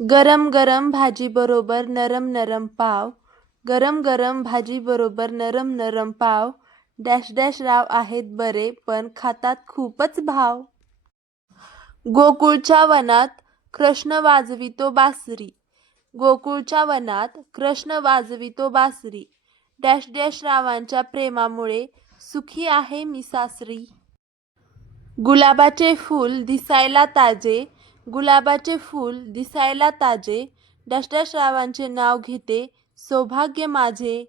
गरम गरम भाजी बरोबर नरम नरम पाव. गरम गरम भाजी बरोबर नरम नरम पाव. डॅश डॅश राव आहेत बरे पण खातात खूपच भाव. गोकुळच्या वनात कृष्ण वाजवितो बासरी. गोकुळच्या वनात कृष्ण वाजवितो बासरी. डॅश डॅश रावांच्या प्रेमामुळे सुखी आहे मी सासरी. गुलाबाचे फूल दिसायला ताजे. गुलाबाचे फूल दिसायला ताजे. डॅश डॅश रावांचे नाव घेते सौभाग्य माझे.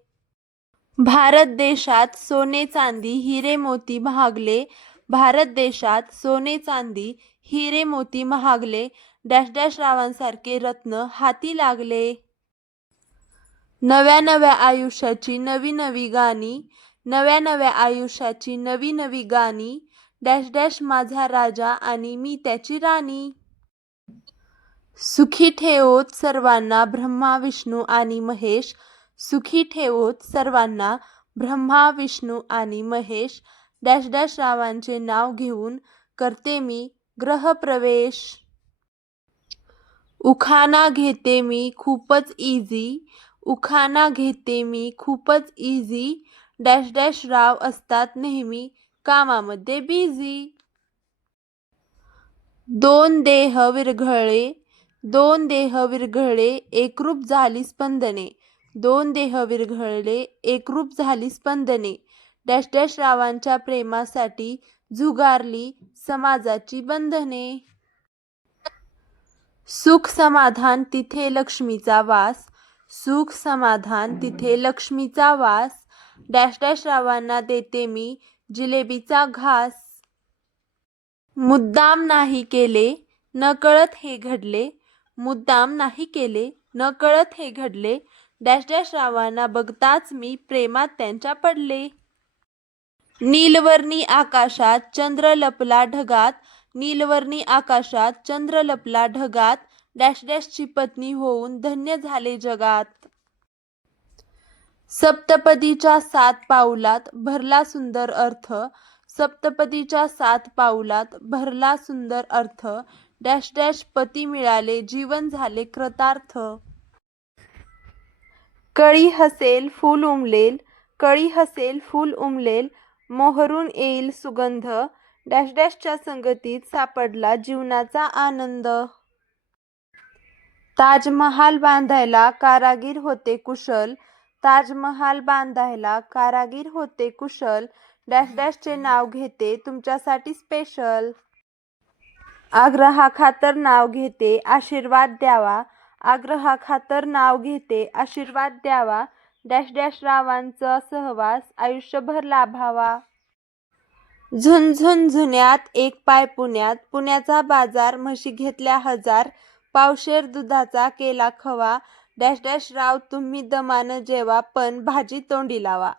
भारत देशात सोने चांदी हिरे मोती महागले. भारत देशात सोने चांदी हिरे मोती महागले. डॅश डॅश रावांसारखे रत्न हाती लागले. नव्या नव्या आयुष्याची नवी नवी गाणी. नव्या नव्या आयुष्याची नवी नवी गाणी. डॅश डॅश माझा राजा आणि मी त्याची राणी. सुखी ठेवोत सर्वांना ब्रह्मा विष्णू आणि महेश. सुखी ठेवोत सर्वांना ब्रह्मा विष्णू आणि महेश. डॅश डॅश रावांचे नाव घेऊन करते मी ग्रहप्रवेश. उखाणा घेते मी खूपच इझी. उखाणा घेते मी खूपच इझी. डॅश डॅश राव असतात नेहमी कामामध्ये बिझी. दोन देह विरघळले. दोन देह विरघळले एकरूप झाली स्पंदने. दोन देह विरघळले एकरूप झाली स्पंदने. डॅश डॅश रावांच्या प्रेमासाठी झुगारली समाजाची बंधने. सुख समाधान तिथे लक्ष्मीचा वास. सुख समाधान तिथे लक्ष्मीचा वास. डॅश डॅश रावांना देते मी जिलेबीचा घास. मुद्दाम नाही केले नकळत हे घडले. मुद्दाम नाही केले नकळत हे घडले. डॅश डॅश रावांना बघताच मी प्रेमात त्यांच्या पडले. नीलवर्णी आकाशात चंद्र लपला ढगात. नीलवर्णी आकाशात चंद्र लपला ढगात. डॅश डॅशची पत्नी होऊन धन्य झाले जगात. सप्तपदीच्या 7 पाऊलात भरला सुंदर अर्थ. सप्तपदीच्या 7 पाऊलात भरला सुंदर अर्थ. डॅश डॅश पती मिळाले जीवन झाले कृतार्थ. कळी हसेल फूल उमलेल. कळी हसेल फूल उमलेल मोहरून येईल सुगंध. डॅश डॅशच्या संगतीत सापडला जीवनाचा आनंद. ताजमहाल बांधायला कारागीर होते कुशल. ताजमहाल बांधायला कारागीर होते कुशल. डॅश डॅशचे नाव घेते तुमच्यासाठी स्पेशल. आग्रहाखातर नाव घेते आशीर्वाद द्यावा. आग्रहाखातर नाव घेते आशीर्वाद द्यावा. डॅश डॅश रावांचा सहवास आयुष्यभर लाभावा. झुंझुन झुन्यात एक पाय पुण्यात. पुण्याचा बाजार म्हशी घेतल्या 1000. पावशेर दुधाचा केला खवा. डॅश डॅश राव तुम्ही दमानं जेवा पण भाजी तोंडी लावा.